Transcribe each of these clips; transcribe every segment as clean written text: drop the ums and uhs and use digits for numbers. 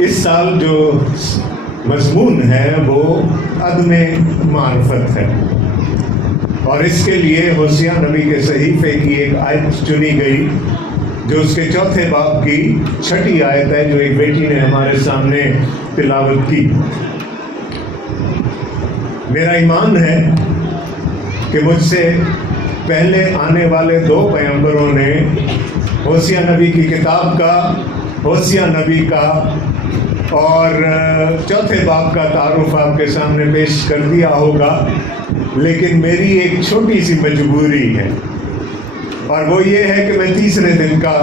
اس سال جو مضمون ہے وہ عدم معرفت ہے، اور اس کے لیے ہوسیہ نبی کے صحیفے کی ایک آیت چنی گئی جو اس کے 4 باب کی 6 آیت ہے، جو ایک بیٹی نے ہمارے سامنے تلاوت کی۔ میرا ایمان ہے کہ مجھ سے پہلے آنے والے 2 پیغمبروں نے ہوسیہ نبی کی کتاب کا، ہوسیہ نبی کا اور 4 باب کا تعارف آپ کے سامنے پیش کر دیا ہوگا، لیکن میری ایک چھوٹی سی مجبوری ہے، اور وہ یہ ہے کہ میں تیسرے دن کا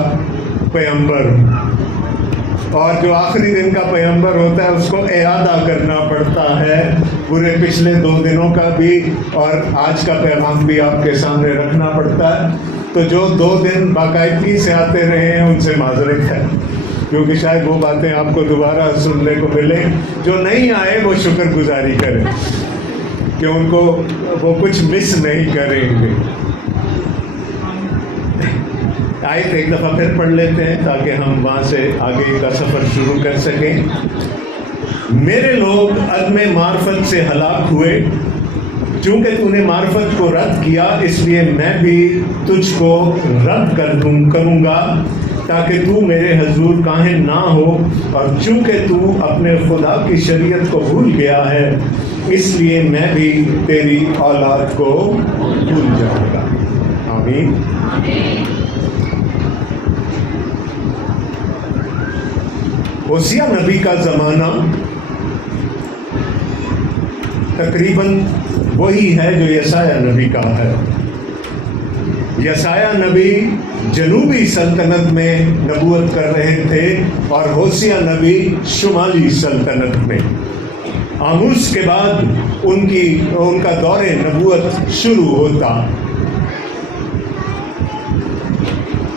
پیغمبر ہوں، اور جو آخری دن کا پیغمبر ہوتا ہے اس کو اعادہ کرنا پڑتا ہے پورے پچھلے 2 دنوں کا بھی، اور آج کا پیغام بھی آپ کے سامنے رکھنا پڑتا ہے۔ تو جو 2 دن باقاعدگی سے آتے رہے ہیں ان سے معذرت ہے، کیونکہ شاید وہ باتیں آپ کو دوبارہ سننے کو ملے۔ جو نہیں آئے وہ شکر گزاری کریں کہ ان کو وہ کچھ مس نہیں کریں گے۔ آیت ایک دفعہ پھر پڑھ لیتے ہیں تاکہ ہم وہاں سے آگے کا سفر شروع کر سکیں۔ میرے لوگ عدم معرفت سے ہلاک ہوئے، چونکہ تو نے معرفت کو رد کیا اس لیے میں بھی تجھ کو رد کروں گا تاکہ تو میرے حضور کاہن نہ ہو، اور چونکہ تو اپنے خدا کی شریعت کو بھول گیا ہے اس لیے میں بھی تیری اولاد کو بھول جاؤں گا۔ آمین۔ ہوسیہ نبی کا زمانہ تقریباً وہی ہے جو یسایہ نبی کا ہے۔ یسایہ نبی جنوبی سلطنت میں نبوت کر رہے تھے اور ہوسیہ نبی شمالی سلطنت میں۔ آموس کے بعد ان کا دور نبوت شروع ہوتا۔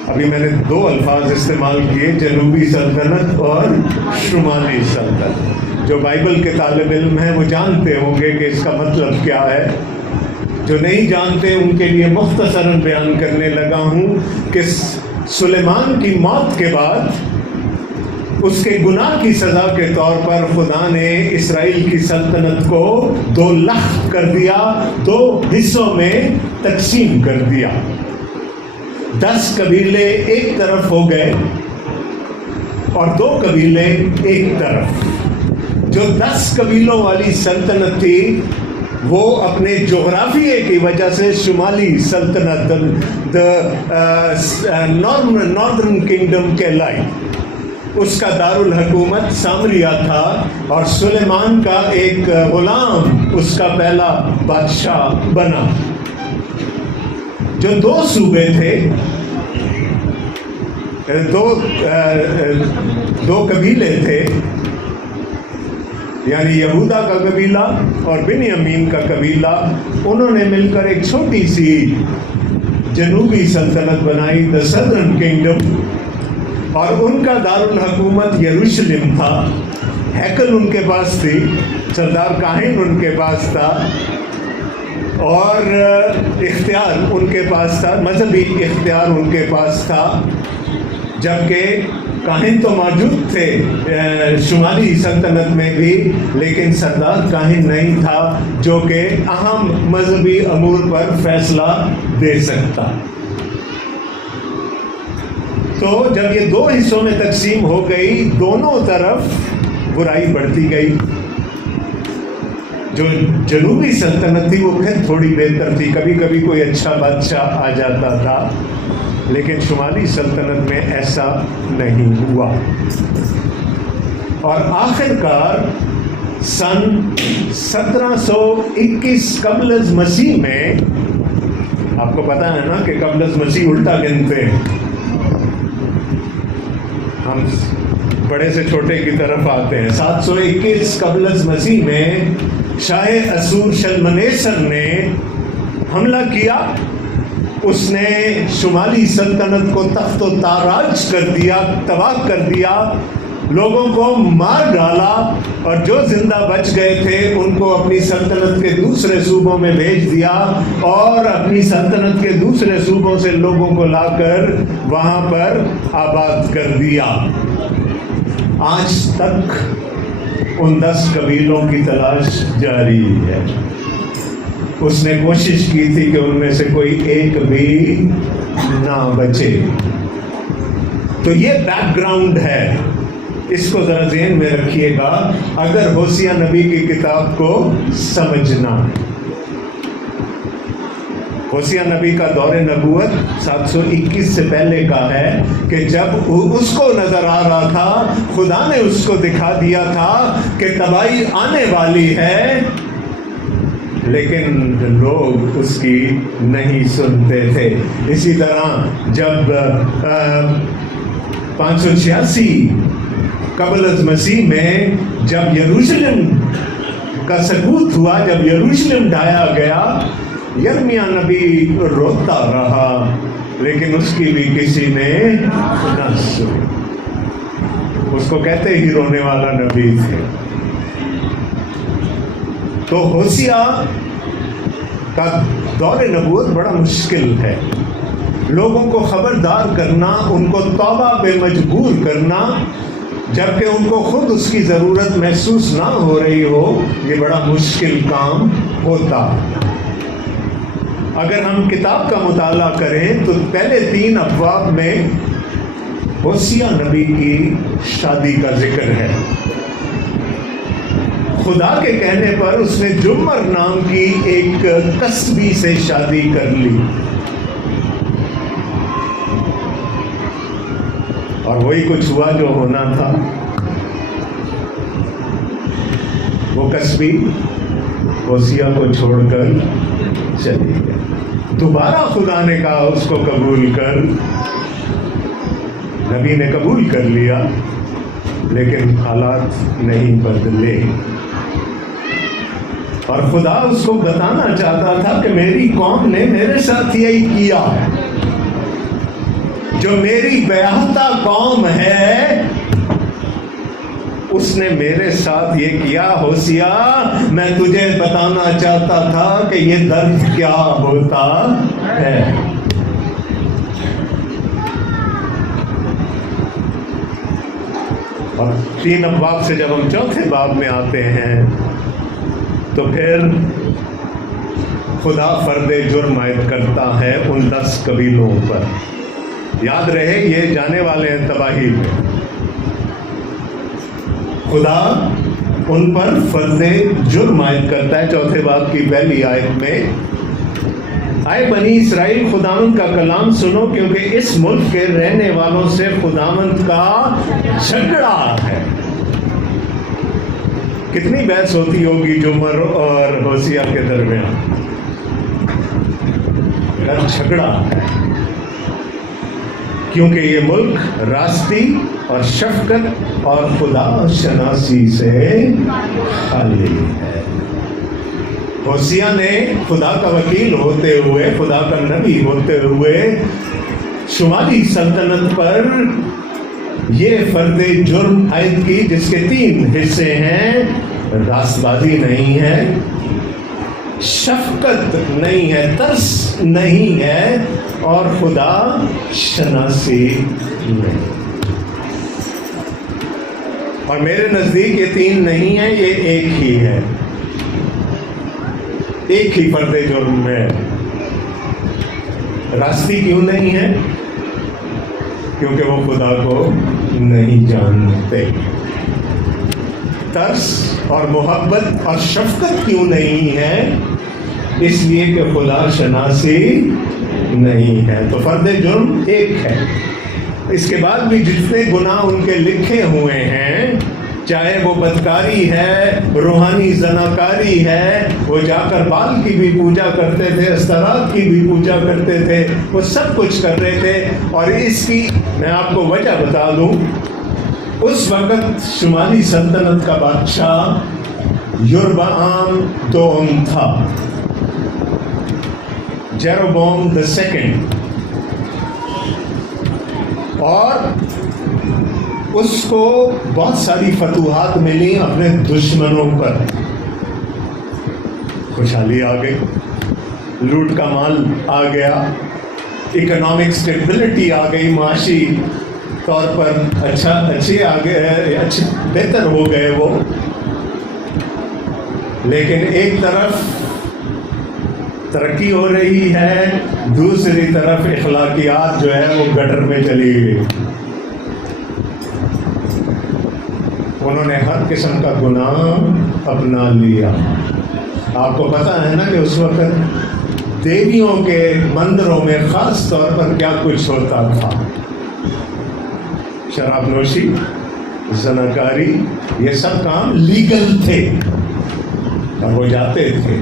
ابھی میں نے 2 الفاظ استعمال کیے، جنوبی سلطنت اور شمالی سلطنت۔ جو بائبل کے طالب علم ہیں وہ جانتے ہوں گے کہ اس کا مطلب کیا ہے، جو نہیں جانتے ان کے لیے مختصراً بیان کرنے لگا ہوں کہ سلیمان کی موت کے بعد اس کے گناہ کی سزا کے طور پر خدا نے اسرائیل کی سلطنت کو 2 لخت کر دیا، 2 حصوں میں تقسیم کر دیا۔ 10 قبیلے ایک طرف ہو گئے اور 2 قبیلے ایک طرف۔ جو 10 قبیلوں والی سلطنت تھی وہ اپنے جغرافیے کی وجہ سے شمالی سلطنت ناردرن کنگڈم کہلائی۔ اس کا دارالحکومت سامریہ تھا اور سلیمان کا ایک غلام اس کا پہلا بادشاہ بنا۔ جو 2 صوبے تھے، 2 قبیلے تھے، یعنی یہودا کا قبیلہ اور بنیامین کا قبیلہ، انہوں نے مل کر ایک چھوٹی سی جنوبی سلطنت بنائی، دی سدرن کنگڈم، اور ان کا دارالحکومت یروشلم تھا۔ ہیکل ان کے پاس تھی، سردار کاہن ان کے پاس تھا، اور اختیار ان کے پاس تھا، مذہبی اختیار ان کے پاس تھا، جبکہ کاہن تو موجود تھے شمالی سلطنت میں بھی، لیکن سردار کاہن نہیں تھا جو کہ اہم مذہبی امور پر فیصلہ دے سکتا۔ تو جب یہ 2 حصوں میں تقسیم ہو گئی، دونوں طرف برائی بڑھتی گئی۔ جو جنوبی سلطنت تھی وہ پھر تھوڑی بہتر تھی، کبھی کبھی کوئی اچھا بادشاہ آ جاتا تھا، لیکن شمالی سلطنت میں ایسا نہیں ہوا۔ اور آخر کار سن 1721 قبل از مسیح میں، آپ کو پتہ ہے نا کہ قبل از مسیح الٹا گنتے ہیں، ہم بڑے سے چھوٹے کی طرف آتے ہیں۔ 721 قبل از مسیح میں شاہ اسور شلمنیسر نے حملہ کیا۔ اس نے شمالی سلطنت کو تخت و تاراج کر دیا، تباہ کر دیا، لوگوں کو مار ڈالا، اور جو زندہ بچ گئے تھے ان کو اپنی سلطنت کے دوسرے صوبوں میں بھیج دیا، اور اپنی سلطنت کے دوسرے صوبوں سے لوگوں کو لا کر وہاں پر آباد کر دیا۔ آج تک ان 10 قبیلوں کی تلاش جاری ہے. اس نے کوشش کی تھی کہ ان میں سے کوئی ایک بھی نہ بچے. تو یہ بیک گراؤنڈ ہے، اس کو ذرا ذہن میں رکھیے گا اگر ہوسیہ نبی کی کتاب کو سمجھنا. ہوسیہ نبی کا دور نبوت 721 سے پہلے کا ہے کہ جب اس کو نظر آ رہا تھا، خدا نے اس کو دکھا دیا تھا کہ تباہی آنے والی ہے، لیکن لوگ اس کی نہیں سنتے تھے. اسی طرح جب 586 قبل از مسیح میں جب یروشلم کا سقوط ہوا، جب یروشلم ڈھایا گیا، یرمیہ نبی روتا رہا، لیکن اس کی بھی کسی نے نہ سنی. اس کو کہتے ہی رونے والا نبی تھے. تو ہوسیہ کا دور نبوت بڑا مشکل ہے. لوگوں کو خبردار کرنا، ان کو توبہ پہ مجبور کرنا، جبکہ ان کو خود اس کی ضرورت محسوس نہ ہو رہی ہو، یہ بڑا مشکل کام ہوتا. اگر ہم کتاب کا مطالعہ کریں تو پہلے 3 ابواب میں ہوسیہ نبی کی شادی کا ذکر ہے. خدا کے کہنے پر اس نے جمر نام کی ایک کسبی سے شادی کر لی، اور وہی کچھ ہوا جو ہونا تھا. وہ کسبی ہوسیہ کو چھوڑ کر چلی گئی. دوبارہ خدا نے کہا اس کو قبول کر. نبی نے قبول کر لیا، لیکن حالات نہیں بدلے. اور خدا اس کو بتانا چاہتا تھا کہ میری قوم نے میرے ساتھ یہی کیا. جو میری بیاہتا قوم ہے اس نے میرے ساتھ یہ کیا. ہوسیہ، میں تجھے بتانا چاہتا تھا کہ یہ درد کیا ہوتا ہے. اور 3 ابواب سے جب ہم 4تھے باب میں آتے ہیں تو پھر خدا فرد جرم عائد کرتا ہے ان 10 قبیلوں پر. یاد رہے یہ جانے والے ہیں تباہی میں. خدا ان پر فرض جرم عائد کرتا ہے. 4تھے باب کی پہلی آیت میں، اے بنی اسرائیل خداوند کا کلام سنو، کیونکہ اس ملک کے رہنے والوں سے خداوند کا جھگڑا ہے. کتنی بحث ہوتی ہوگی جمر اور ہوسیہ کے درمیان. جھگڑا ہے کیونکہ یہ ملک راستی اور شفقت اور خدا شناسی سے خالی ہے. ہوسیہ نے خدا کا وکیل ہوتے ہوئے، خدا کا نبی ہوتے ہوئے شمالی سلطنت پر یہ فرد جرم عائد کی، جس کے 3 حصے ہیں: راست بازی نہیں ہے، شفقت نہیں ہے، ترس نہیں ہے، اور خدا شناسی نہیں. اور میرے نزدیک یہ 3 نہیں ہے، یہ ایک ہی ہے. ایک ہی فرد جرم ہے. راستی کیوں نہیں ہے؟ کیونکہ وہ خدا کو نہیں جانتے. ترس اور محبت اور شفقت کیوں نہیں ہے؟ اس لیے کہ خدا شناسی نہیں ہے. تو فرد جرم ایک ہے. اس کے بعد بھی جتنے گناہ ان کے لکھے ہوئے ہیں، چاہے وہ بدکاری ہے، روحانی زناکاری ہے، وہ جا کر بال کی بھی پوجا کرتے تھے، استرات کی بھی پوجا کرتے تھے، وہ سب کچھ کر رہے تھے. اور اس کی میں آپ کو وجہ بتا دوں. اس وقت شمالی سلطنت کا بادشاہ یربعام دوم تھا، جیروبوام II، اور اس کو بہت ساری فتوحات ملی اپنے دشمنوں پر. خوشحالی آ گئی، لوٹ کا مال آ گیا، اکنامک سٹیبلٹی آ گئی، معاشی طور پر اچھے بہتر ہو گئے وہ، لیکن ایک طرف ترقی ہو رہی ہے، دوسری طرف اخلاقیات جو ہے وہ گٹر میں چلی گئی۔ انہوں نے ہر قسم کا گناہ اپنا لیا۔ آپ کو پتہ ہے نا کہ اس وقت دیویوں کے مندروں میں خاص طور پر کیا کچھ ہوتا تھا؟ شراب نوشی، زناکاری، یہ سب کام لیگل تھے اور وہ جاتے تھے۔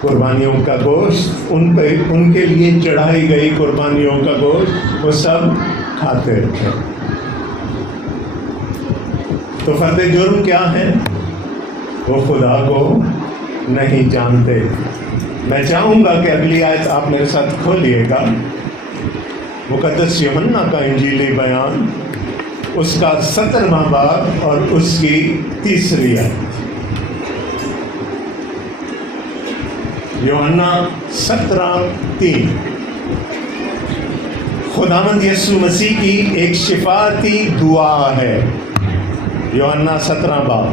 قربانیوں کا گوشت، ان کے لیے چڑھائی گئی قربانیوں کا گوشت وہ سب کھاتے تھے۔ تو فرد جرم کیا ہے؟ وہ خدا کو نہیں جانتے۔ میں چاہوں گا کہ اگلی آیت آپ میرے ساتھ کھولیے گا، مقدس یوحنا کا انجیلی بیان، اس کا 17واں باب اور اس کی 3 آیت۔ یوحنا 17:3 خداوند یسوع مسیح کی ایک شفاعتی دعا ہے۔ یوحنا 17 باب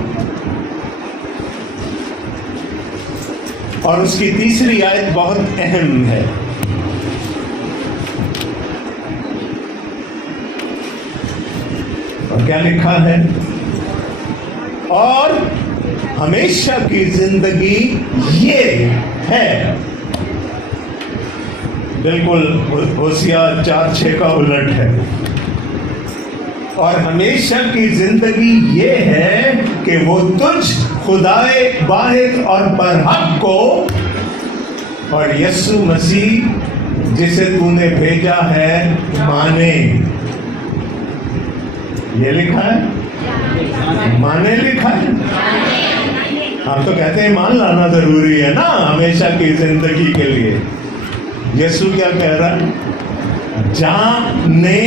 اور اس کی 3 آیت بہت اہم ہے۔ اور کیا لکھا ہے؟ اور ہمیشہ کی زندگی یہ ہے، بالکل ہوسیا 4:6 کا الٹ ہے۔ اور ہمیشہ کی زندگی یہ ہے کہ وہ تجھ خدائے واحد اور برحق کو اور یسوع مسیح جسے تو نے بھیجا ہے مانے۔ یہ لکھا ہے، مانے لکھا ہے۔ ہم تو کہتے ہیں مان لانا ضروری ہے نا ہمیشہ کی زندگی کے لیے۔ یسوع کیا کہہ رہا ہے؟ جانے۔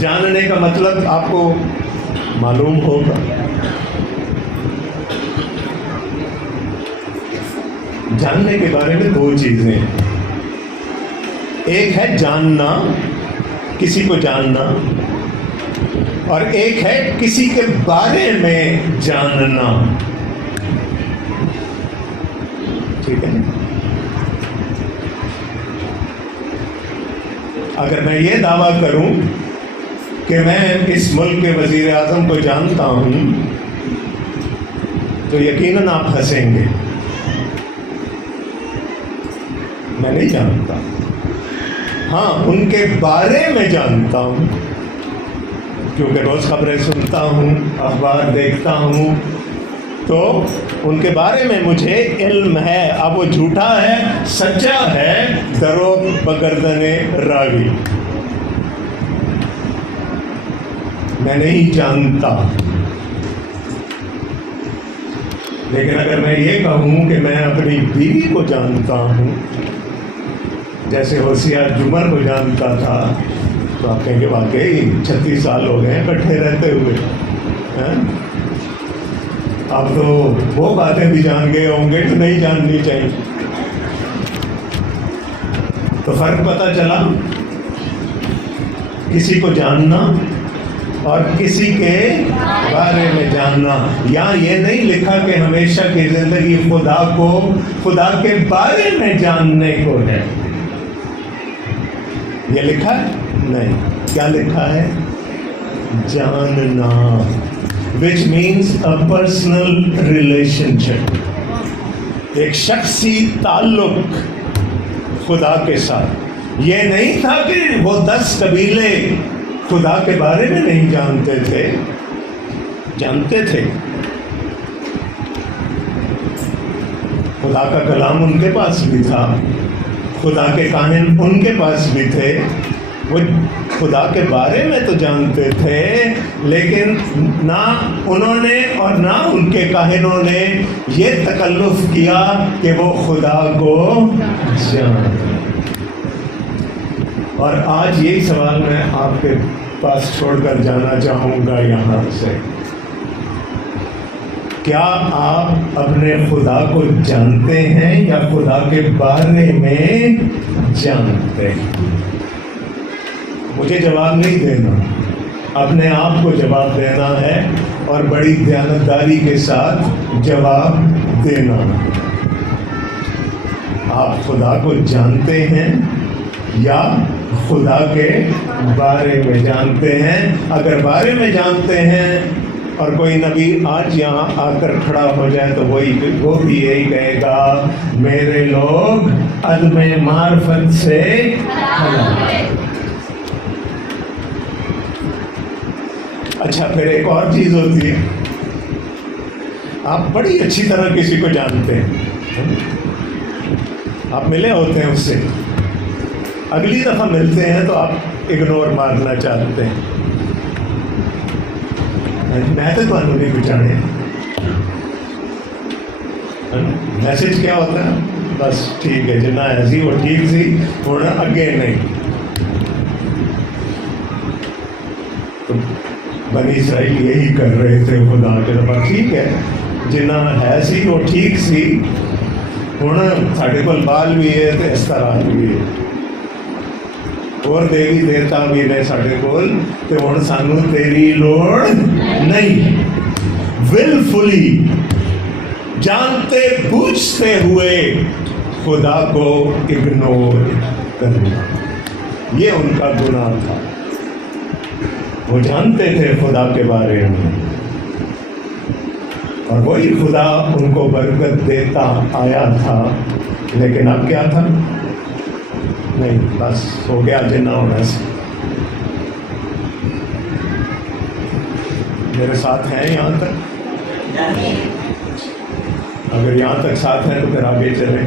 جاننے کا مطلب آپ کو معلوم ہوگا۔ جاننے کے بارے میں 2 چیزیں ہیں، ایک ہے جاننا، کسی کو جاننا، اور ایک ہے کسی کے بارے میں جاننا۔ ٹھیک ہے؟ اگر میں یہ دعویٰ کروں کہ میں اس ملک کے وزیر اعظم کو جانتا ہوں تو یقیناً آپ ہنسیں گے۔ میں نہیں جانتا، ہاں ان کے بارے میں جانتا ہوں، کیونکہ روز خبریں سنتا ہوں، اخبار دیکھتا ہوں، تو ان کے بارے میں مجھے علم ہے۔ اب وہ جھوٹا ہے سچا ہے، دروغ بگردن راوی، میں نہیں جانتا۔ لیکن اگر میں یہ کہوں کہ میں اپنی بیوی کو جانتا ہوں، جیسے ہوسیا جمر کو جانتا تھا، تو آپ کہیں گے واقعی 36 سال ہو گئے اکٹھے رہتے ہوئے، اب تو وہ باتیں بھی جان گئے ہوں گے جو نہیں جاننی چاہیے۔ تو فرق پتہ چلا، کسی کو جاننا اور کسی کے بارے میں جاننا۔ یہاں یہ نہیں لکھا کہ ہمیشہ کی زندگی خدا کے بارے میں جاننے کو ہے، یہ لکھا ہے؟ نہیں۔ کیا لکھا ہے؟ جاننا، which means a personal relationship، ایک شخصی تعلق خدا کے ساتھ۔ یہ نہیں تھا کہ وہ 10 قبیلے خدا کے بارے میں نہیں جانتے تھے، جانتے تھے۔ خدا کا کلام ان کے پاس بھی تھا، خدا کے کاہن ان کے پاس بھی تھے، وہ خدا کے بارے میں تو جانتے تھے، لیکن نہ انہوں نے اور نہ ان کے کاہنوں نے یہ تکلف کیا کہ وہ خدا کو جانیں۔ اور آج یہی سوال میں آپ کے پاس چھوڑ کر جانا چاہوں گا یہاں سے، کیا آپ اپنے خدا کو جانتے ہیں یا خدا کے بارے میں جانتے ہیں؟ مجھے جواب نہیں دینا، اپنے آپ کو جواب دینا ہے اور بڑی دیانتداری کے ساتھ جواب دینا۔ آپ خدا کو جانتے ہیں یا خدا کے بارے میں جانتے ہیں؟ اگر بارے میں جانتے ہیں اور کوئی نبی آج یہاں آ کر کھڑا ہو جائے تو وہ بھی یہی کہے گا، میرے لوگ عدم معرفت سے ہلاک۔ اچھا، پھر ایک اور چیز ہوتی ہے، آپ بڑی اچھی طرح کسی کو جانتے ہیں، آپ ملے ہوتے ہیں اس سے، اگلی دفعہ ملتے ہیں تو آپ اگنور مارنا چاہتے ہیں، میں تو تمہیں نہیں پہچانے، میسج کیا ہوتا ہے؟ بس ٹھیک ہے جنا ایسی وہ ٹھیک سی ہونا اگے نہیں۔ تو بنی اسرائیل یہی کر رہے تھے خدا کے طرف، ٹھیک ہے جنا ہے سی وہ ٹھیک سی ہونا، ساڈے کول بال بھی ہے تو اس طرح بھی ہے، اور دیوی دیوتا بھی نے ساڈے کول، تو ہن سانو تیری لوڑ نہیں۔ willfully جانتے بوجھتے ہوئے خدا کو اگنور کرنا، یہ ان کا گناہ تھا۔ وہ جانتے تھے خدا کے بارے میں اور وہی خدا ان کو برکت دیتا آیا تھا، لیکن اب کیا تھا؟ نہیں، بس ہو گیا جنا ہونا سے۔ میرے ساتھ ہیں یہاں تک؟ اگر یہاں تک ساتھ ہیں تو پھر آگے چلیں۔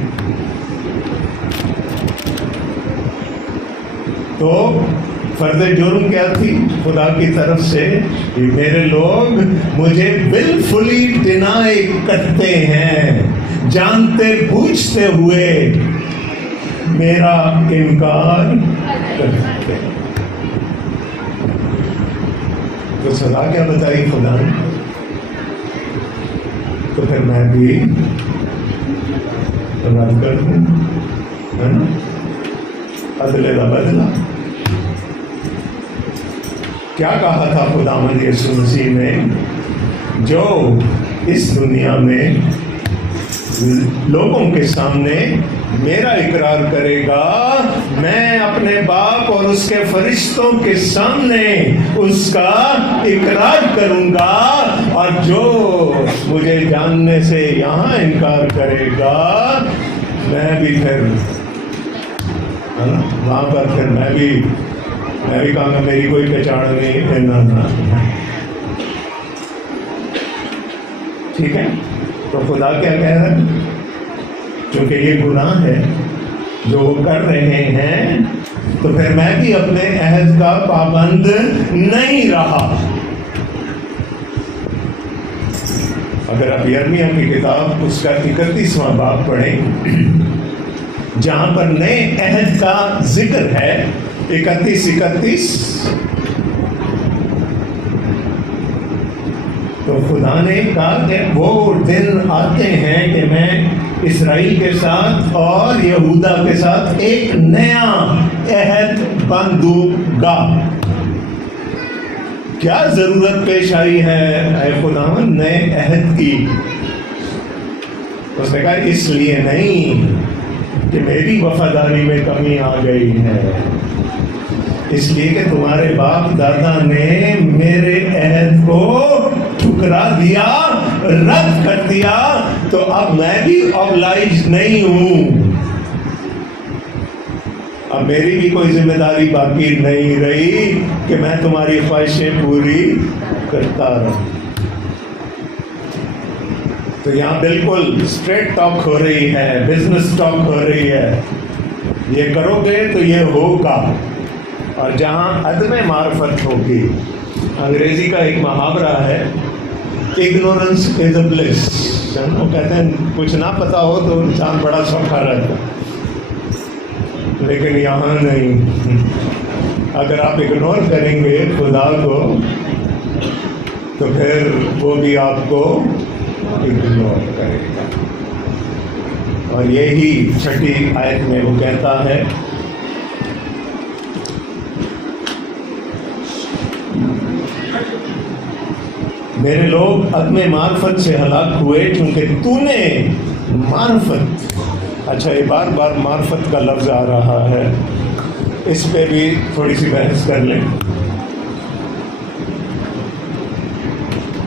تو فرض جرم کیا تھی خدا کی طرف سے؟ میرے لوگ مجھے willfully ڈینائی کرتے ہیں، جانتے بوجھتے ہوئے میرا انکار کرتے ہیں۔ تو سزا کیا بتائی خدا نے؟ تو پھر میں بھی رد کر دوں، ہے نا، عدل کا بدلہ۔ کیا کہا تھا خداوند یسوع مسیح نے؟ جو اس دنیا میں لوگوں کے سامنے میرا اقرار کرے گا، میں اپنے باپ اور اس کے فرشتوں کے سامنے اس کا اقرار کروں گا، اور جو مجھے جاننے سے یہاں انکار کرے گا، میں بھی پھر وہاں پر پھر میں بھی کہوں گا میری کوئی پہچان نہیں ہے۔ ٹھیک ہے، تو خدا کیا کہہ رہا ہے؟ چونکہ یہ گناہ ہے جو وہ کر رہے ہیں، تو پھر میں بھی اپنے عہد کا پابند نہیں رہا۔ اگر آپ یرمیہ کی کتاب اس کا 31واں باب پڑھیں، جہاں پر نئے عہد کا ذکر ہے، 31 تو خدا نے کہا کہ وہ دن آتے ہیں کہ میں اسرائیل کے ساتھ اور یہودا کے ساتھ ایک نیا عہد باندھوں گا۔ کیا ضرورت پیش آئی ہے اے خداوند نئے عہد کی؟ اس نے کہا اس لیے نہیں کہ میری وفاداری میں کمی آ گئی ہے، اس لیے کہ تمہارے باپ دادا نے میرے عہد کو ٹھکرا دیا، رد کر دیا، تو اب میں بھی obliged نہیں ہوں، اب میری بھی کوئی ذمہ داری باقی نہیں رہی کہ میں تمہاری خواہشیں پوری کرتا رہوں۔ تو یہاں بالکل اسٹریٹ ٹاک ہو رہی ہے، بزنس ٹاک ہو رہی ہے، یہ کرو گے تو یہ ہوگا۔ اور جہاں عدم معرفت ہوگی، انگریزی کا ایک محاورہ ہے، ignorance is a bliss، وہ کہتے ہیں کچھ نہ پتا ہو تو انسان بڑا سوکھا رہتا ہے، لیکن یہاں نہیں، اگر آپ اگنور کریں گے خدا کو تو پھر وہ بھی آپ کو اگنور کرے گا۔ اور یہی 6 آیت میں وہ کہتا ہے میرے لوگ عدم معرفت سے ہلاک ہوئے کیونکہ تو نے معرفت. اچھا یہ بار بار معرفت کا لفظ آ رہا ہے, اس پہ بھی تھوڑی سی بحث کر لیں.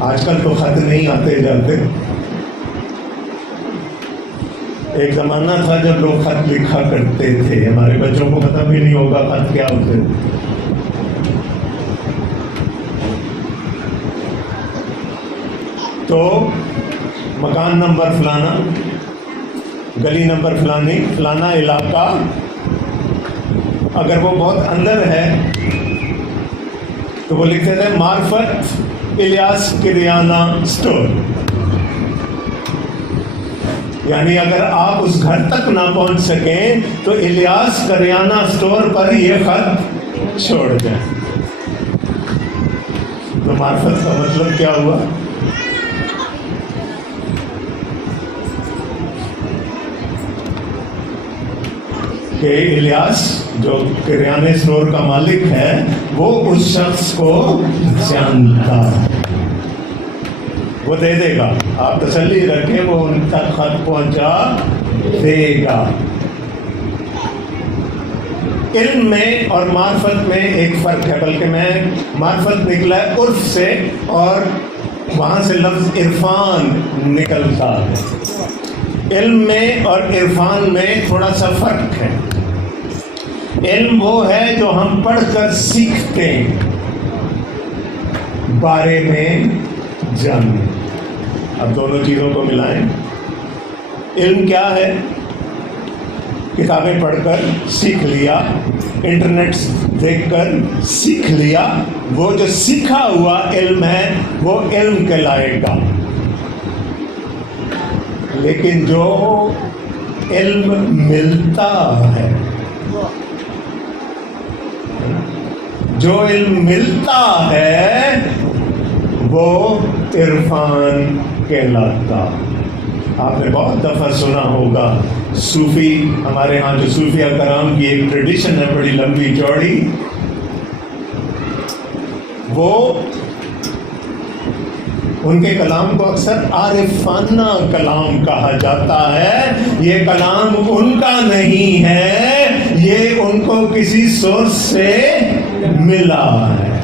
آج کل تو خط نہیں آتے جاتے. ایک زمانہ تھا جب لوگ خط لکھا کرتے تھے. ہمارے بچوں کو پتہ بھی نہیں ہوگا خط کیا ہوتے. تو مکان نمبر فلانا, گلی نمبر فلانی, فلانا علاقہ, اگر وہ بہت اندر ہے تو وہ لکھتے تھے معرفت الیاس کریانہ اسٹور. یعنی اگر آپ اس گھر تک نہ پہنچ سکیں تو الیاس کریانہ اسٹور پر یہ خط چھوڑ دیں. تو معرفت کا مطلب کیا ہوا؟ کہ الیاس جو کریانے اسٹور کا مالک ہے وہ اس شخص کو جانتا ہے, وہ دے دے گا. آپ تسلی رکھیں, وہ ان تک خط پہنچا دے گا. علم میں اور معرفت میں ایک فرق ہے, بلکہ میں معرفت نکلا ہے عرف سے اور وہاں سے لفظ عرفان نکلتا ہے. علم میں اور عرفان میں تھوڑا سا فرق ہے. علم وہ ہے جو ہم پڑھ کر سیکھتے ہیں, بارے میں جانیں. اب دونوں چیزوں کو ملائیں. علم کیا ہے؟ کتابیں پڑھ کر سیکھ لیا, انٹرنیٹ دیکھ کر سیکھ لیا. وہ جو سیکھا ہوا علم ہے وہ علم کہلائے گا. لیکن جو علم ملتا ہے, جو علم ملتا ہے وہ عرفان کہلاتا. آپ نے بہت دفعہ سنا ہوگا صوفی, ہمارے ہاں جو صوفیہ کرام کی ایک ٹریڈیشن ہے بڑی لمبی چوڑی, وہ ان کے کلام کو اکثر عارفانہ کلام کہا جاتا ہے. یہ کلام ان کا نہیں ہے, یہ ان کو کسی سورس سے ملا ہے.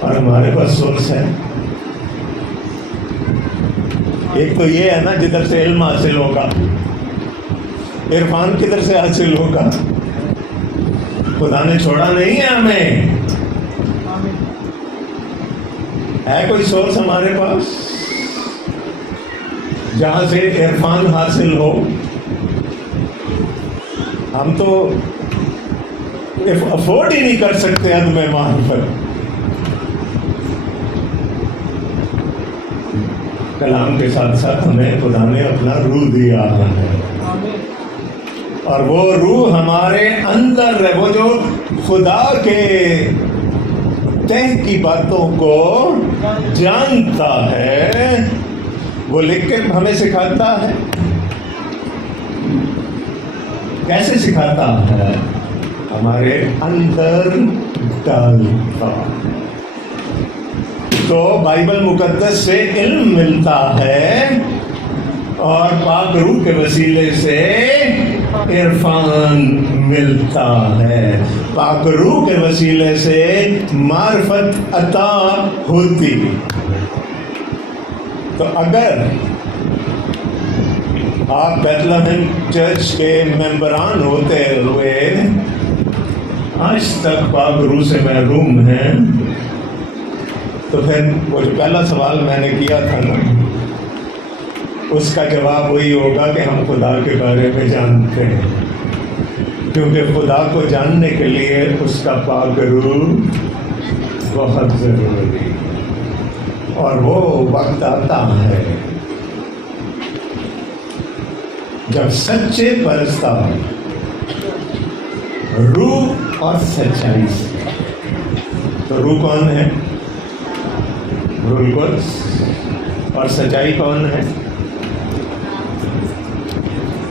اور ہمارے پاس سورس ہے. ایک تو یہ ہے نا جدھر سے علم حاصل ہوگا, عرفان کدھر سے حاصل ہوگا. خدا نے چھوڑا نہیں ہے ہمیں. ہے کوئی سورس ہمارے پاس جہاں سے عرفان حاصل ہو؟ ہم تو افورڈ ہی نہیں کر سکتے عدم معرفت. کلام کے ساتھ ساتھ ہمیں خدا نے اپنا روح دیا ہے, اور وہ روح ہمارے اندر ہے. وہ جو خدا کے تہ کی باتوں کو جانتا ہے وہ لکھ کے ہمیں سکھاتا ہے. کیسے سکھاتا ہے؟ ہمارے اندر ڈالتا. تو بائبل مقدس سے علم ملتا ہے اور پاک روح کے وسیلے سے عرفان ملتا ہے. پاک روح کے وسیلے سے معرفت عطا ہوتی. تو اگر آپ بیت لحم چرچ کے ممبران ہوتے ہوئے آج تک پاک روح سے محروم ہیں, تو پھر وہ جو پہلا سوال میں نے کیا تھا نا, اس کا جواب وہی ہوگا کہ ہم خدا کے بارے میں جانتے ہیں. کیونکہ خدا کو جاننے کے لیے اس کا پاک روح بہت ضروری, اور وہ وقت آتا ہے جب سچے پرستار روح اور سچائی سے. تو روح کون ہے؟ روح القدس. اور سچائی کون ہے؟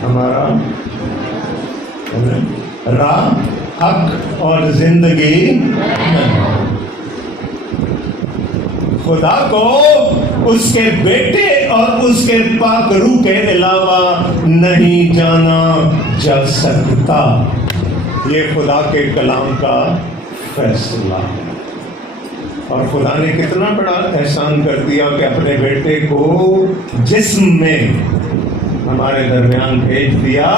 ہمارا راہ حق اور زندگی نہیں۔ خدا کو اس کے بیٹے اور اس کے پاک روح کے علاوہ نہیں جانا جا سکتا۔ یہ خدا کے کلام کا فیصلہ ہے۔ اور خدا نے کتنا بڑا احسان کر دیا کہ اپنے بیٹے کو جسم میں ہمارے درمیان بھیج دیا۔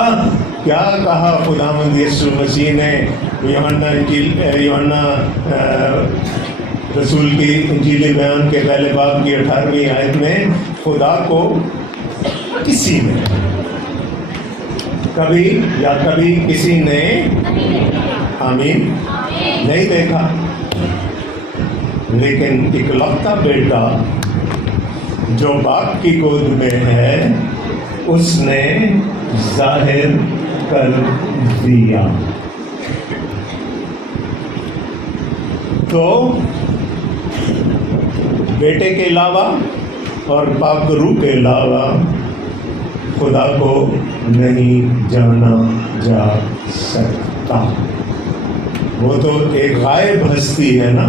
کیا کہا خداوند یسوع مسیح نے یوحنا رسول کی انجیلی بیان کے پہلے باب کی 18ویں آیت میں، خدا کو کسی نے کبھی کسی نے آمین نہیں دیکھا، لیکن اکلوتا بیٹا جو باپ کی گود میں ہے اس نے ظاہر کر دیا۔ تو بیٹے کے علاوہ اور پاک روح کے علاوہ خدا کو نہیں جانا جا سکتا۔ وہ تو ایک غائب ہستی ہے نا،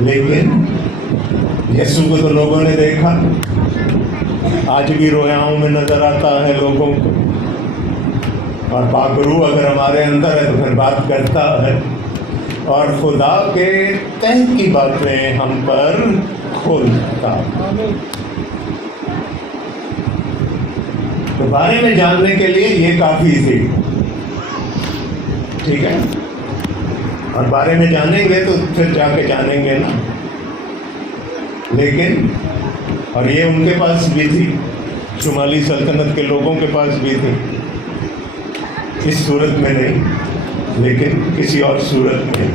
لیکن یسوع کو تو لوگوں نے دیکھا، آج بھی رویاؤں میں نظر آتا ہے لوگوں کو، اور پاک روح اگر ہمارے اندر ہے تو پھر بات کرتا ہے، اور خدا کے تہ کی باتیں ہم پر کھولتا۔ تو بارے میں جاننے کے لیے یہ کافی تھی، ٹھیک ہے، اور بارے میں جانیں گے تو پھر جا کے جانیں گے نا، لیکن اور یہ ان کے پاس بھی تھی، شمالی سلطنت کے لوگوں کے پاس بھی تھی، اس صورت میں نہیں لیکن کسی اور صورت میں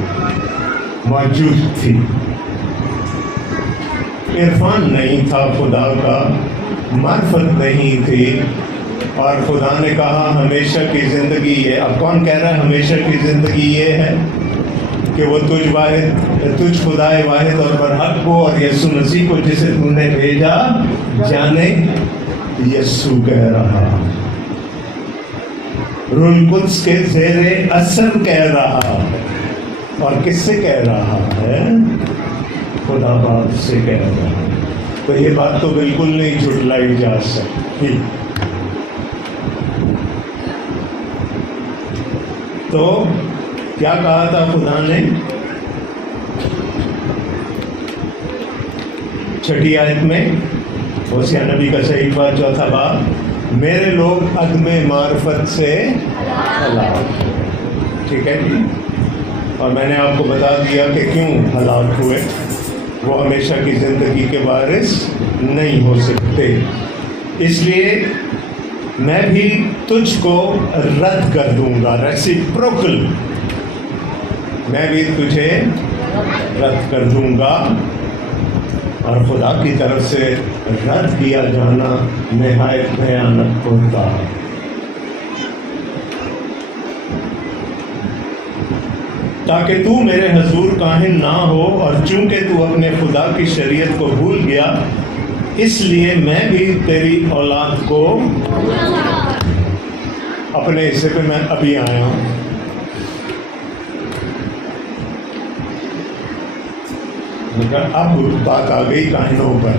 موجود تھی۔ عرفان نہیں تھا خدا کا، معرفت نہیں تھی، اور خدا نے کہا ہمیشہ کی زندگی یہ۔ اب کون کہہ رہا ہے ہمیشہ کی زندگی یہ ہے کہ وہ تجھ خدائے واحد اور برحق کو اور یسوع مسیح کو جسے تو نے بھیجا جانے۔ یسوع کہہ رہا، روح القدس کے زیر اثر کہہ رہا، اور کس سے کہہ رہا ہے؟ خدا باپ سے کہہ رہا ہے۔ تو یہ بات تو بالکل نہیں جھٹلائی جا سکتی۔ تو کیا کہا تھا خدا نے؟ 6 آیت میں، ہوسیہ نبی کا صحیفہ 4 باب، میرے لوگ عدم معرفت سے ہلاک، ٹھیک ہے جی، اور میں نے آپ کو بتا دیا کہ کیوں ہلاک ہوئے۔ وہ ہمیشہ کی زندگی کے وارث نہیں ہو سکتے، اس لیے میں بھی تجھ کو رد کر دوں گا، ریسیپروکل، میں بھی تجھے رد کر دوں گا۔ اور خدا کی طرف سے رد کیا جانا نہایت بھیانک ہوتا ہے۔ تاکہ تو میرے حضور کاہن نہ ہو، اور چونکہ تو اپنے خدا کی شریعت کو بھول گیا، اس لیے میں بھی تیری اولاد کو اپنے حصے پہ میں ابھی آیا ہوں۔ اب بات آ گئی کاہنوں پر۔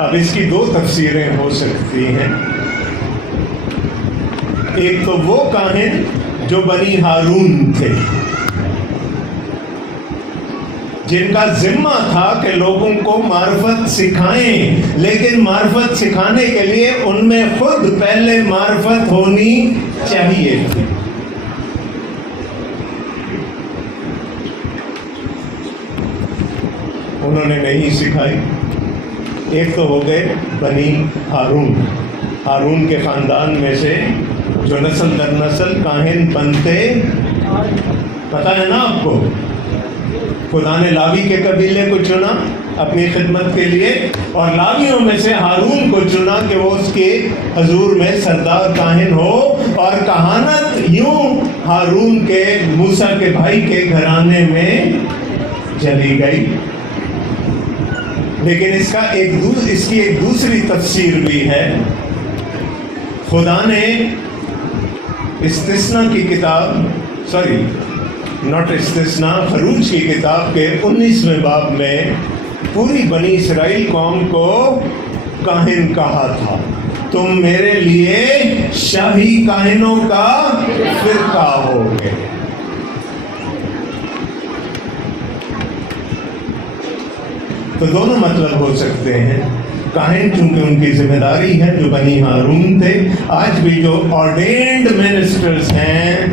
اب اس کی 2 تفسیریں ہو سکتی ہیں۔ ایک تو وہ کاہن جو بنی ہارون تھے، جن کا ذمہ تھا کہ لوگوں کو معرفت سکھائیں، لیکن معرفت سکھانے کے لیے ان میں خود پہلے معرفت ہونی چاہیے تھی۔ انہوں نے نہیں سکھائی۔ ایک تو ہو گئے بنی ہارون، ہارون کے خاندان میں سے جو نسل در نسل کاہن بنتے، پتہ ہے نا آپ کو، خدا نے لاوی کے قبیلے کو چنا اپنی خدمت کے لیے، اور لاویوں میں سے ہارون کو چنا کہ وہ اس کے حضور میں سردار کاہن ہو، اور کہانت یوں ہارون کے موسیٰ کے بھائی کے گھرانے میں چلی گئی۔ لیکن اس کی ایک دوسری تفسیر بھی ہے۔ خدا نے استثنا کی کتاب ناٹ استثنا، خروج کی کتاب کے 19ویں باب میں پوری بنی اسرائیل قوم کو کاہن کہا تھا، تم میرے لیے شاہی کاہنوں کا فرقہ ہوگے۔ تو دونوں مطلب ہو سکتے ہیں۔ کاہن چونکہ ان کی ذمہ داری ہے جو بنی ہارون تھے، آج بھی جو آرڈینڈ منسٹرز ہیں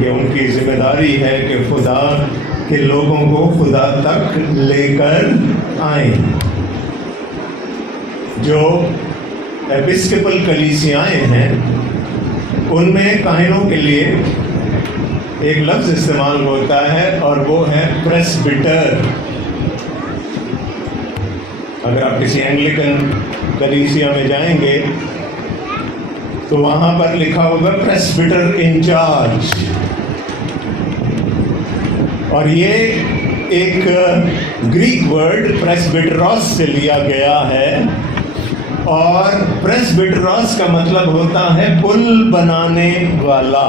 یہ ان کی ذمہ داری ہے کہ خدا کے لوگوں کو خدا تک لے کر آئیں۔ جو ایپسکپل کلیسیائیں ہیں ان میں کاہنوں کے لیے ایک لفظ استعمال ہوتا ہے اور وہ ہے پریسبٹر۔ اگر آپ کسی اینگلیکن کلیسیا میں جائیں گے تو وہاں پر لکھا ہوگا پریسبٹر انچارج، اور یہ ایک گریک ورڈ پریسبٹروس سے لیا گیا ہے، اور پریسبٹروس کا مطلب ہوتا ہے پل بنانے والا۔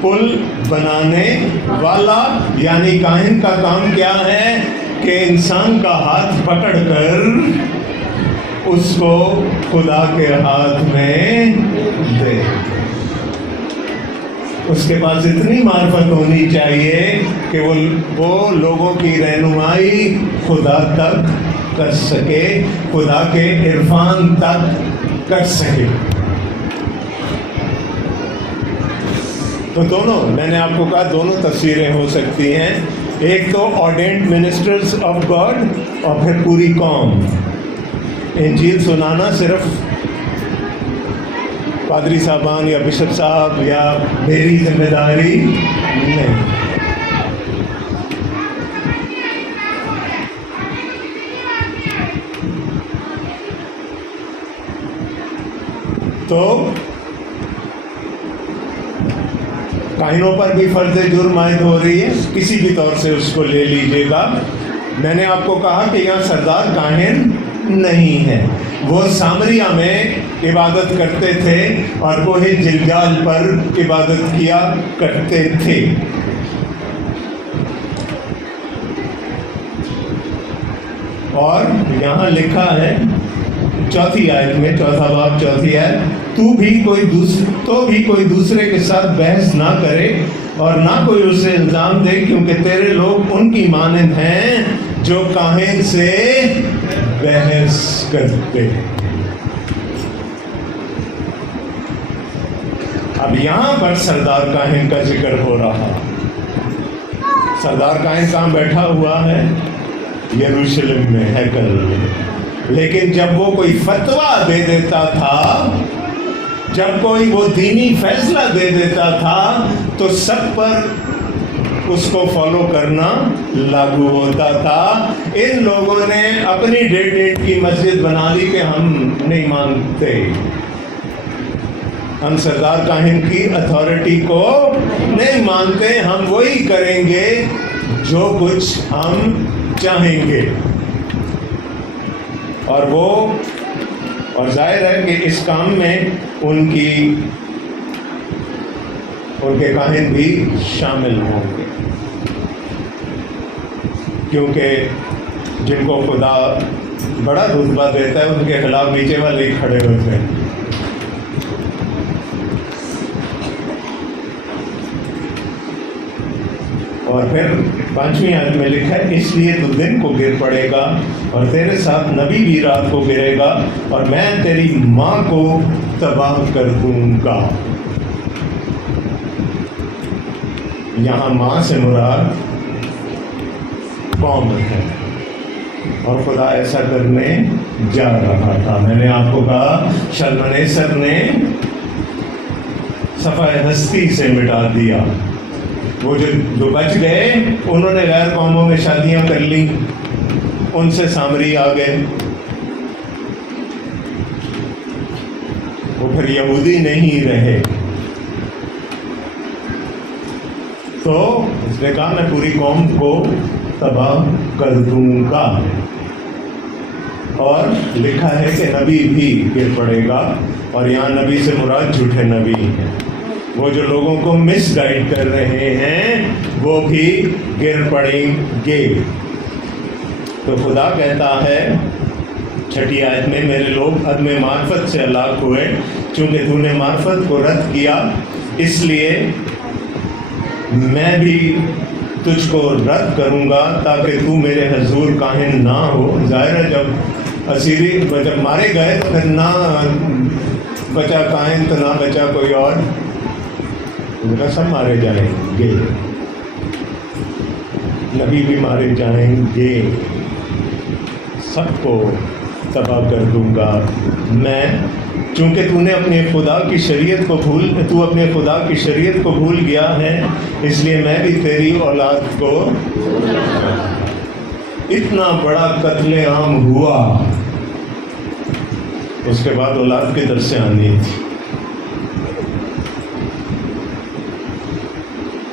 پل بنانے والا یعنی کاہن کا کام کیا ہے کہ انسان کا ہاتھ پکڑ کر اس کو خدا کے ہاتھ میں دے۔ اس کے پاس اتنی معرفت ہونی چاہیے کہ وہ لوگوں کی رہنمائی خدا تک کر سکے، خدا کے عرفان تک کر سکے۔ تو دونوں، میں نے آپ کو کہا دونوں تفسیریں ہو سکتی ہیں، ایک تو آرڈینڈ منسٹرز آف گاڈ اور پھر پوری قوم۔ انجیل سنانا صرف پادری صاحبان یا بشپ صاحب یا میری ذمہ داری نہیں۔ تو کاہنوں پر بھی فرض جرم عائد ہو رہی ہے، کسی بھی طور سے اس کو لے لیجیے گا۔ میں نے آپ کو کہا کہ یہاں سردار کاہن نہیں ہے، وہ سامریا میں عبادت کرتے تھے اور کوہ جلجال پر عبادت کیا کرتے تھے۔ اور یہاں لکھا ہے 4 آیت میں، 4 باب 4 آیت، تو بھی کوئی دوسرے کے ساتھ بحث نہ کرے اور نہ کوئی اسے الزام دے، کیونکہ تیرے لوگ ان کی مانند ہیں جو کاہن سے بحث کرتے۔ اب یہاں پر سردار کاہن کا ذکر ہو رہا۔ سردار کاہن کہاں بیٹھا ہوا ہے؟ یروشلم میں، ہیکل میں۔ لیکن جب وہ کوئی فتویٰ دے دیتا تھا، جب کوئی وہ دینی فیصلہ دے دیتا تھا تو سب پر اس کو فالو کرنا لاگو ہوتا تھا۔ ان لوگوں نے اپنی ڈیٹ کی مسجد بنا لی کہ ہم نہیں مانتے، ہم سردار کاہن کی اتھارٹی کو نہیں مانتے، ہم وہی کریں گے جو کچھ ہم چاہیں گے۔ اور ظاہر ہے کہ اس کام میں ان کے کاہن بھی شامل ہوں گے، کیونکہ جن کو خدا بڑا رتبہ دیتا ہے ان کے خلاف نیچے والے ہی کھڑے ہوتے ہیں۔ اور پھر 5ویں آیت میں لکھا ہے، اس لیے تو دن کو گر پڑے گا اور تیرے ساتھ نبی بھی رات کو گرے گا، اور میں تیری ماں کو تباہ کر دوں گا۔ یہاں ماں سے مراد قوم ہے، اور خدا ایسا کرنے جا رہا تھا۔ میں نے آپ کو کہا شلمنیسر نے صفحہ ہستی سے مٹا دیا۔ وہ جو بچ گئے انہوں نے غیر قوموں میں شادیاں کر لی، ان سے سامری آ گئے، وہ پھر یہودی نہیں رہے۔ تو اس نے کہا میں پوری قوم کو تباہ کر دوں گا۔ اور لکھا ہے کہ نبی بھی گر پڑے گا، اور یہاں نبی سے مراد جھوٹے نبی ہیں، وہ جو لوگوں کو مس گائیڈ کر رہے ہیں وہ بھی گر پڑیں گے۔ تو خدا کہتا ہے 6 آیت میں، میرے لوگ عدم معرفت سے ہلاک ہوئے، چونکہ تو نے معرفت کو رد کیا، اس لیے میں بھی تجھ کو رد کروں گا تاکہ تو میرے حضور کاہن نہ ہو۔ ظاہر ہے جب اسیری جب مارے گئے تو پھر نہ بچا کاہن تو نہ بچا کوئی اور، سب مارے جائیں گے، نبی بھی مارے جائیں گے، سب کو تباہ کر دوں گا میں، چونکہ تو نے اپنے خدا کی شریعت کو بھول گیا ہے، اس لیے میں بھی تیری اولاد کو۔ اتنا بڑا قتل عام ہوا، اس کے بعد اولاد کی طرف سے آنی تھی۔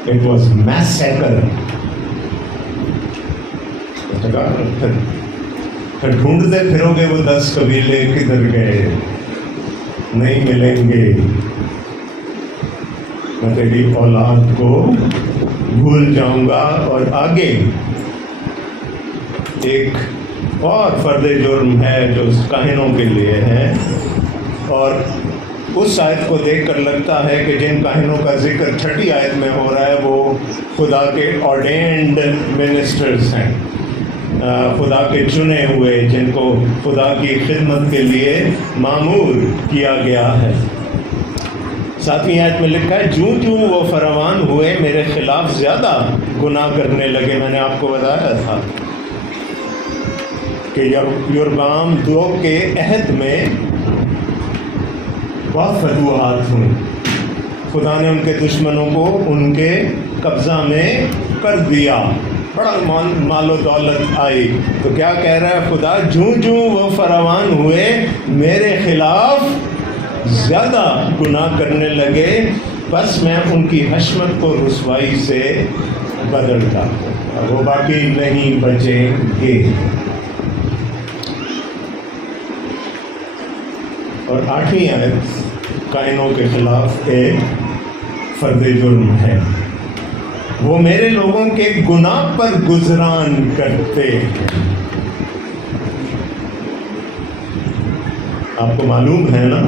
It was massacre۔ پھر ڈھونڈتے پھرو گے وہ 10 قبیلے کدھر گئے، نہیں ملیں گے، میں تیری اولاد کو بھول جاؤں گا۔ اور آگے ایک اور فرد جرم ہے جو کاہنوں کے لیے ہے، اور اس آیت کو دیکھ کر لگتا ہے کہ جن کاہنوں کا ذکر 6 آیت میں ہو رہا ہے وہ خدا کے آرڈینڈ منسٹرز ہیں، خدا کے چنے ہوئے، جن کو خدا کی خدمت کے لیے معمور کیا گیا ہے۔ 7ویں آیت میں لکھا ہے، جوں جوں وہ فراوان ہوئے میرے خلاف زیادہ گناہ کرنے لگے۔ میں نے آپ کو بتایا تھا کہ یربعام 2 کے عہد میں بہت فتوحات ہوئیں، خدا نے ان کے دشمنوں کو ان کے قبضہ میں کر دیا، بڑا مال و دولت آئی۔ تو کیا کہہ رہا ہے خدا، جوں جوں وہ فراوان ہوئے میرے خلاف زیادہ گناہ کرنے لگے، بس میں ان کی حشمت کو رسوائی سے بدلتا ہوں، وہ باقی نہیں بچیں گے۔ اور 8ویں آیت کائنوں کے خلاف ایک فرد جرم ہے، وہ میرے لوگوں کے گناہ پر گزران کرتے ہیں۔ آپ کو معلوم ہے نا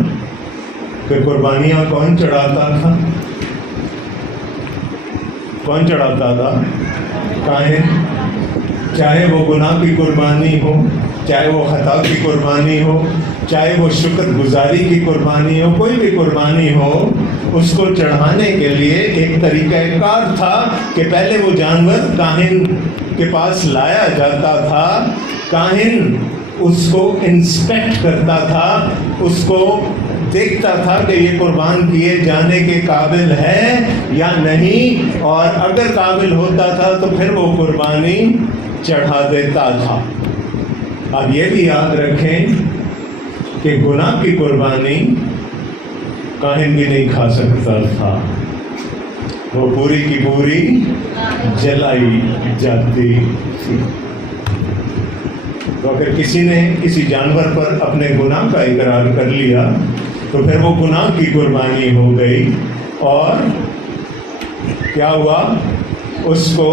کہ قربانیاں کون چڑھاتا تھا؟ کون چڑھاتا تھا؟ کاہن، چاہے وہ گناہ کی قربانی ہو، چاہے وہ خطا کی قربانی ہو، چاہے وہ شکر گزاری کی قربانی ہو، کوئی بھی قربانی ہو، اس کو چڑھانے کے لیے ایک طریقہ کار تھا کہ پہلے وہ جانور کاہن کے پاس لایا جاتا تھا، کاہن اس کو انسپیکٹ کرتا تھا، اس کو دیکھتا تھا کہ یہ قربان کیے جانے کے قابل ہے یا نہیں، اور اگر قابل ہوتا تھا تو پھر وہ قربانی چڑھا دیتا تھا۔ اب یہ بھی یاد رکھیں کہ گناہ کی قربانی کاہن بھی نہیں کھا سکتا تھا، وہ پوری کی پوری جلائی جاتی تھی۔ تو اگر کسی نے کسی جانور پر اپنے گناہ کا اقرار کر لیا تو پھر وہ گناہ کی قربانی ہو گئی، اور کیا ہوا، اس کو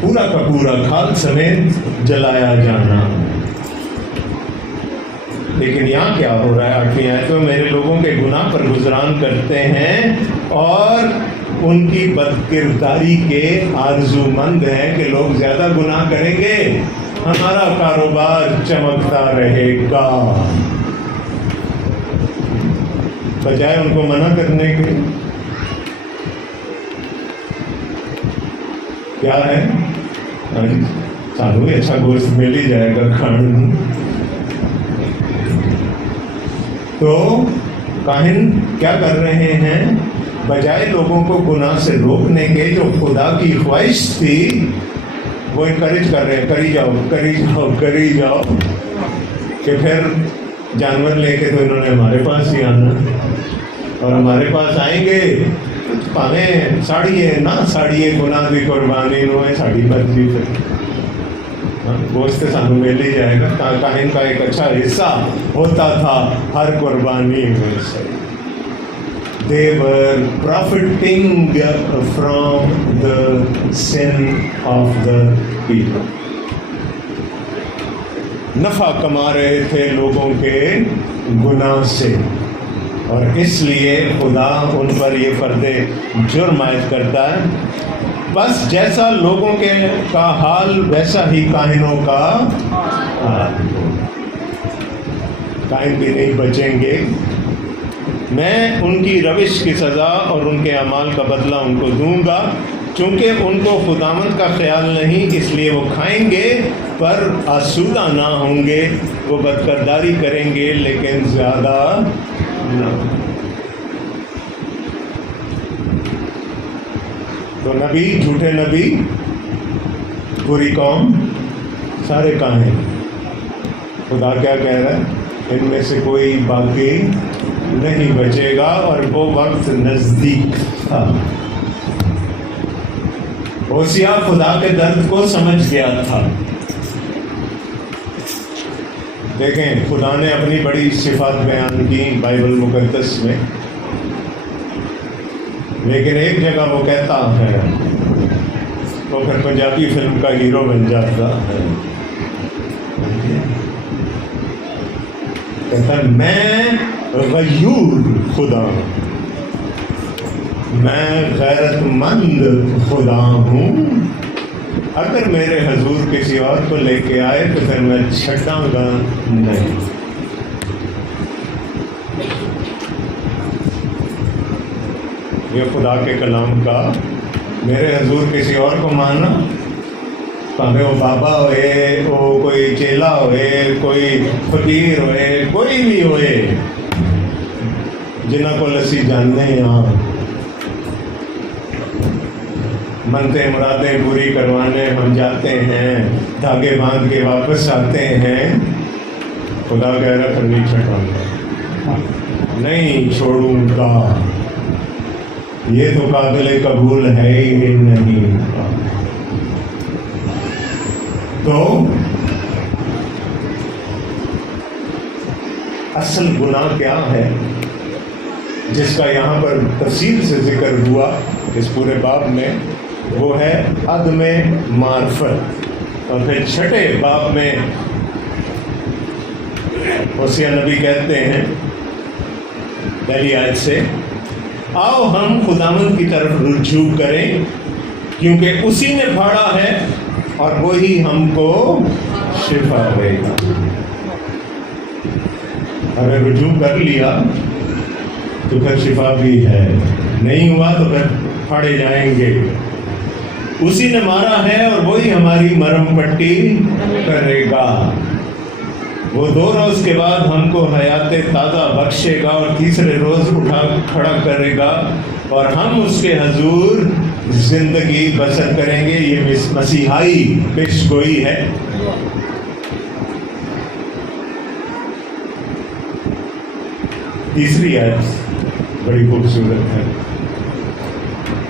پورا کا پورا خاک سمیت جلایا جانا۔ لیکن یہاں کیا ہو رہا ہے 8ویں آیت میں، میرے لوگوں کے گناہ پر گزران کرتے ہیں اور ان کی بد کرداری کے آرزو مند ہیں کہ لوگ زیادہ گناہ کریں گے، ہمارا کاروبار چمکتا رہے گا، بجائے ان کو منع کرنے کے۔ کیا ہے، سانو بھی اچھا گوشت مل ہی جائے گا کھانے۔ تو کاہن کیا کر رہے ہیں، بجائے لوگوں کو گناہ سے روکنے کے، جو خدا کی خواہش تھی وہ انکریج کر رہے ہیں، کری جاؤ کری جاؤ کری جاؤ، کہ پھر جانور لے کے تو انہوں نے ہمارے پاس ہی آنا، اور ہمارے پاس آئیں گے پاویں ساڑیے نہ ساڑیے گناہ کی قربانی نو ہے ساڑی مرضی۔ گوشت سانو مل ہی جائے گا. کاہن کا ایک اچھا حصہ ہوتا تھا ہر قربانی میں سے. They were profiting from the sin of the people. نفع کما رہے تھے لوگوں کے گناہ سے، اور اس لیے خدا ان پر یہ فرض جرم عائد کرتا ہے. بس جیسا لوگوں کے کا حال ویسا ہی کاہنوں کا حال. کاہن بھی نہیں بچیں گے. میں ان کی روش کی سزا اور ان کے اعمال کا بدلہ ان کو دوں گا، چونکہ ان کو خداوند کا خیال نہیں، اس لیے وہ کھائیں گے پر آسودہ نہ ہوں گے. وہ بدکرداری کریں گے لیکن زیادہ نہ. تو نبی، جھوٹے نبی، پوری قوم، سارے کہاں ہیں؟ خدا کیا کہہ رہا ہے؟ ان میں سے کوئی باقی نہیں بچے گا. اور وہ وقت نزدیک تھا. ہوسیا خدا کے درد کو سمجھ گیا تھا. دیکھیں خدا نے اپنی بڑی صفات بیان کی بائبل مقدس میں، لیکن ایک جگہ وہ کہتا ہے، وہ پھر پنجابی فلم کا ہیرو بن جاتا ہے، کہتا ہے میں غیور خدا ہوں، میں غیرت مند خدا ہوں. اگر میرے حضور کسی اور کو لے کے آئے تو پھر میں چھٹاں گا نہیں. یہ خدا کے کلام کا، میرے حضور کسی اور کو ماننا، پاوے وہ بابا ہوئے، وہ کوئی چیلا ہوئے، کوئی فقیر ہوئے، کوئی بھی ہوئے، جنہ کو لسی جاننے یہاں منتیں مرادیں پوری کروانے ہم جاتے ہیں، دھاگے باندھ کے واپس آتے ہیں. خدا کہہ رہا پھر نہیں چھٹاؤں گا، نہیں چھوڑوں گا. یہ تو قابل قبول ہے ہی نہیں. تو اصل گناہ کیا ہے جس کا یہاں پر تفصیل سے ذکر ہوا اس پورے باب میں؟ وہ ہے عدم معرفت. اور پھر چھٹے باب میں ہوسیا نبی کہتے ہیں پہلی آیت سے، آؤ ہم خداوند کی طرف رجوع کریں کیونکہ اسی نے پھاڑا ہے اور وہی ہم کو شفا دے گا. اگر رجوع کر لیا تو پھر شفا بھی ہے، نہیں ہوا تو پھر پھاڑے جائیں گے. اسی نے مارا ہے اور وہی ہماری مرہم پٹی کرے گا. وہ 2 روز کے بعد ہم کو حیات تازہ بخشے گا اور تیسرے روز اٹھا کھڑا کرے گا اور ہم اس کے حضور زندگی بسر کریں گے. یہ مسیحائی پیش گوئی ہے. تیسری آیت بڑی خوبصورت ہے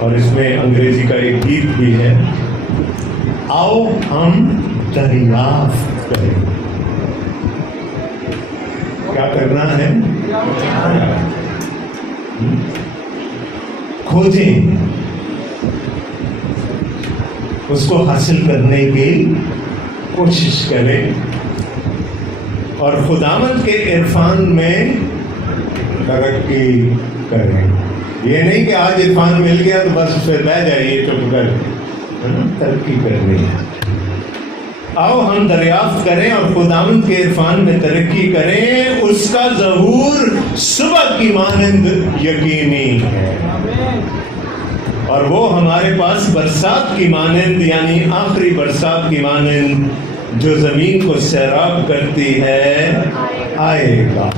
اور اس میں انگریزی کا ایک گیت بھی ہے، آؤ ہم دریافت کریں. کیا کرنا ہے؟ کھوجیں، اس کو حاصل کرنے کی کوشش کریں اور خداوند کے عرفان میں ترقی کریں. یہ نہیں کہ آج عرفان مل گیا تو بس پھر بہ جائیے چپ کر، ترقی کرنی ہے. آؤ ہم دریافت کریں اور خداوند کے عرفان میں ترقی کریں. اس کا ظہور صبح کی مانند یقینی ہے اور وہ ہمارے پاس برسات کی مانند، یعنی آخری برسات کی مانند جو زمین کو سیراب کرتی ہے آئے گا.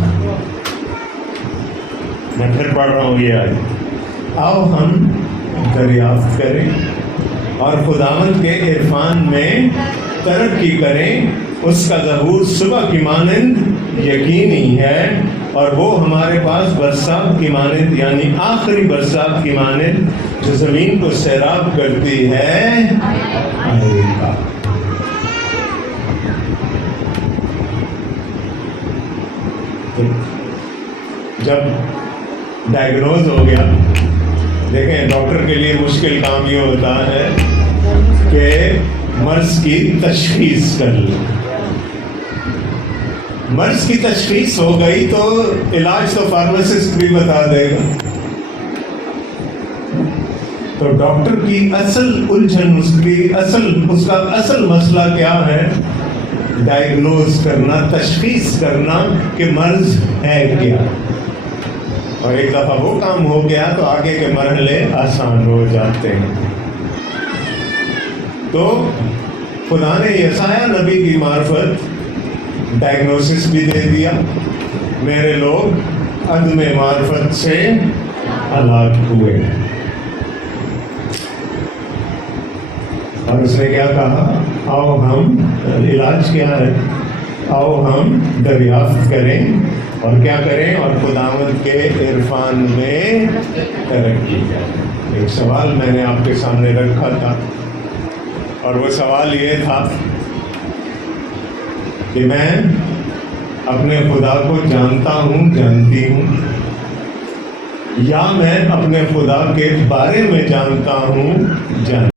میں پھر پڑھ رہا ہوں یہ آیت، آؤ ہم دریافت کریں اور خداوند کے عرفان میں ترقی کریں. اس کا ظہور صبح کی مانند یقینی ہے اور وہ ہمارے پاس برسات کی مانند، یعنی آخری برسات کی مانند جو زمین کو سیراب کرتی ہے آئے گا. جب ڈائگنوز ہو گیا، دیکھیں ڈاکٹر کے لیے مشکل کام یہ ہوتا ہے کہ مرض کی تشخیص کر لے. مرض کی تشخیص ہو گئی تو علاج تو فارماسسٹ بھی بتا دے گا. تو ڈاکٹر کی اصل الجھن، اس کا اصل مسئلہ کیا ہے؟ ڈائگنوز کرنا، تشخیص کرنا کہ مرض ہے کیا. اور ایک دفعہ وہ کام ہو گیا تو آگے کے مرحلے آسان ہو جاتے ہیں. تو خدا نے یسایہ نبی کی معرفت ڈائگنوسس بھی دے دیا. میرے لوگ عدم معرفت سے ہلاک ہوئے. اور اس نے کیا کہا؟ آؤ ہم، علاج کیا ہے؟ آؤ ہم دریافت کریں اور کیا کریں؟ اور خداوند کے عرفان میں ترقی کریں. ایک سوال میں نے آپ کے سامنے رکھا تھا، اور وہ سوال یہ تھا کہ میں اپنے خدا کو جانتا ہوں، جانتی ہوں، یا میں اپنے خدا کے بارے میں جانتا ہوں،